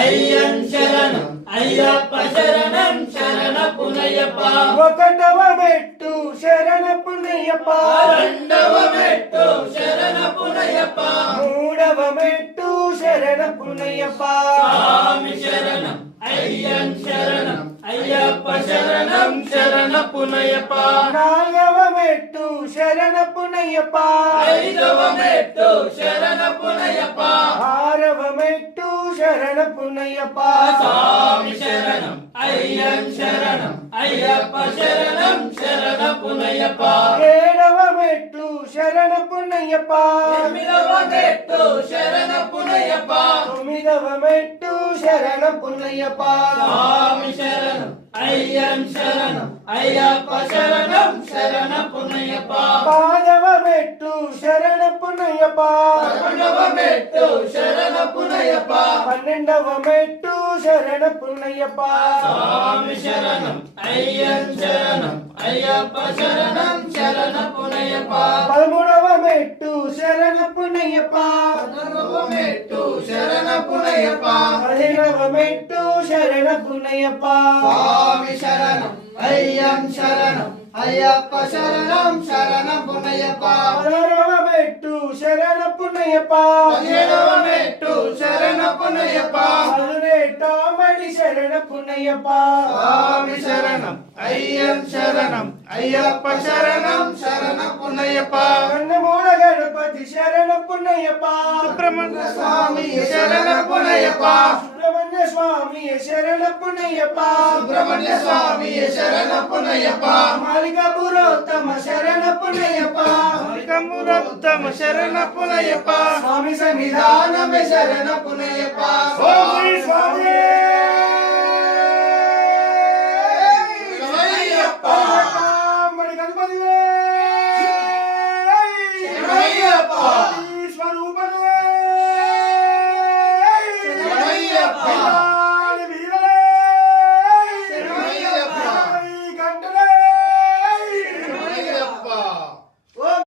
అయ్యం శరణం అయ్యప్ప శరణం శరణపునయ్యప్ప. ఒకటవ మెట్టు శరణపునయ్యప్ప, రెండవ మెట్టు శరణపునయ్యప్ప, మూడవ మెట్టు శరణపునయ్యప్ప, స్వామి శరణం అయ్యం శరణం అయ్యప్ప శరణం శరణపునయ్యప్ప. నాలుగవ మెట్టు శరణపునయ్యప్ప, ఐదవ మెట్టు శరణపునయ్యప్ప, ఆరవ మెట్టు శరణపునయ్యప్ప, స్వామి శరణం అయ్యం శరణం అయ్యప్ప శరణం శరణపునయ్యప్ప. ఏడవ మెట్టు శరణపునయ్యప్ప, ఎనిమిదవ మెట్టు శరణపునయ్యప్ప, తొమ్మిదవ మెట్టు శరణపునయ్యప్ప, స్వామి శరణం అయ్యం శరణం అయ్యప్ప శరణం శరణపునయ్యప్ప. పాదవ మెట్టు శరణపునయ్యప్ప, పదకొండవ మెట్టు శరణపునయ్యప్ప, పన్నెండవ మెట్టు శరణపునయ్యప్ప, స్వామి శరణం అయ్యం శరణం అయ్యప్ప శరణం శరణపునయ్యప్ప. పదమూడవ మెట్టు శరణపునయ్యప్ప, పద్నాలుగవ మెట్టు శరణపునయ్యప్ప, పదిహేనవ మెట్టు శరణపునయ్యప్ప, స్వామి శరణం అయ్యం శరణం అయ్యప్ప శరణం శరణపునయ్యప్ప. పదహారవ మెట్టు శరణపునయ్యప్ప, పదిహేడవ మెట్టు శరణపునయ్యప్ప, పదునెట్టామడి శరణపునయ్యప్ప, స్వామి శరణం అయ్యం శరణం అయ్యప్ప శరణం శరణపునయ్యప్ప. కన్నమూల గణపతి శరణపునయ్యప్ప, సుబ్రహ్మణ్య స్వామి శరణపునయ్యప్ప, సుబ్రహ్మణ్య స్వామి శరణపునయ్యప్ప, సుబ్రహ్మణ్య స్వామి శరణపునయ్యప్ప, మాలికాపురోత్తమ శరణపునయ్యప్ప, కమురోత్తమ శరణపునయ్యప్ప, స్వామి సన్నిధానమే శరణపునయ్యప్ప,